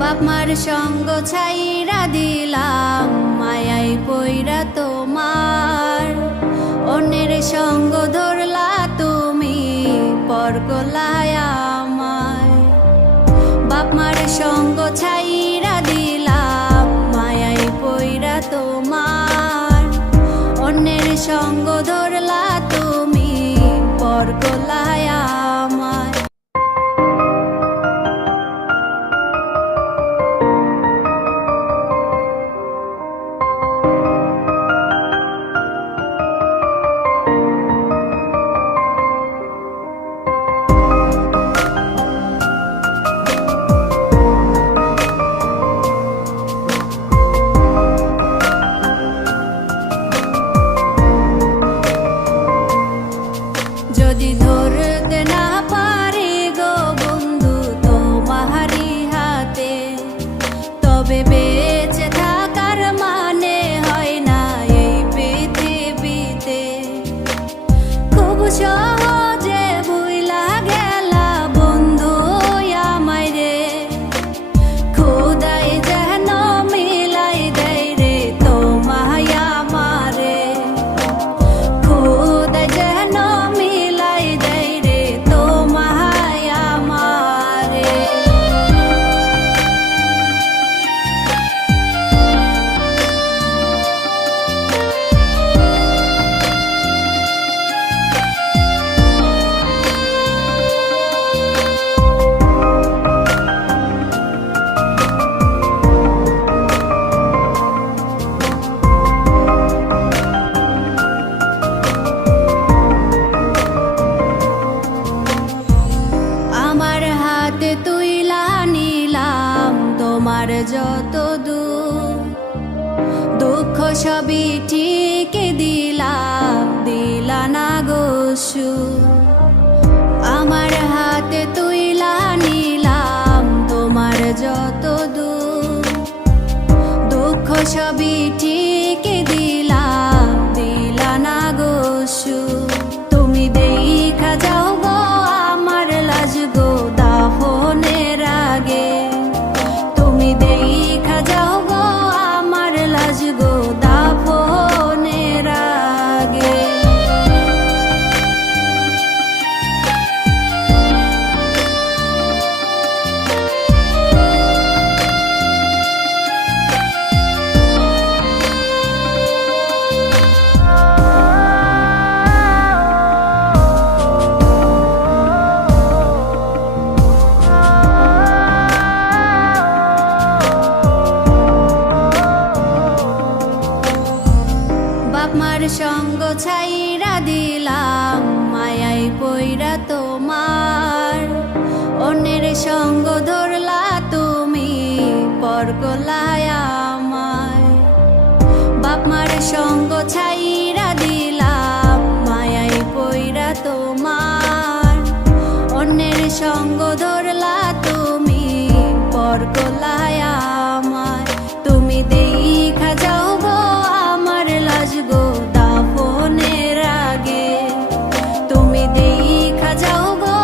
বাপ মার সঙ্গ ছাইরা দিলাম, মায়াই পইরা তোমার। অন্যের সঙ্গ ধরলা তুমি, পর করলায় আমায়। বাপ মার সঙ্গ ছাইরা দিলাম, মায়াই পইরা তোমার। অন্যের সঙ্গ ধরলা তুমি, পর করলায় আমায়। যদি ধরতে না পারি গো বন্ধু তোমারি হাতে, তবে বেঁচে থাকার মানে হয় না এই পৃথিবীতে। খুব সহজে ভুইলা গেলা বন্ধু আমায় রে, খোদাই যেন মিলাই দেয় রে তোমায় আমারে। খোদাই যেন মিলাই দেয় রে তোমায় আমারে। আমার হাতে তুইলা নিলাম তোমার যত দুঃখ, সবই ঠিক দিলা না গো সুখ। আমার হাতে তুইলা নিলাম তোমার যত দুঃখ, সবই ঠিক দিলা না গো সুখ। তুমি দেখা যাও গো আমার লাজ গো দাফনের আগে, তুমি দেখা যাও গো আমার লাজ গো দাফনের আগে। বাপ মার সঙ্গ ছাইরা দিলাম, মায়াই পইরা তোমার। অন্যের সঙ্গ ধরলা তুমি, পর করলায় আমায়। বাপ মার সঙ্গ ছাইরা দিলাম, মায়াই পইরা তোমার। অন্যের সঙ্গ ধরলা তুমি, পর করলায় আমায়। তুমি দেখা যাও গো আমার লাজ গো দাফনের আগে, তুমি দেখা যাও গো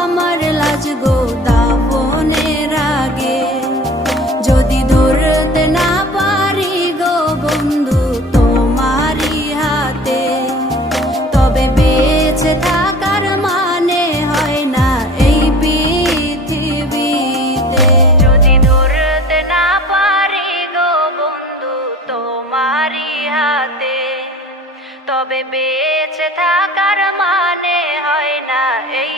আমার লাজ গো দাফনের আগে। যদি ধরতে না পারি গো বন্ধু তোমারি হাতে, তবে বেঁচে থাকার মানে হয় না এই পৃথিবীতে। যদি ধরতে না পারি গো বন্ধু তোমারি হাতে, তবে বেঁচে থাকার মানে হয় না এই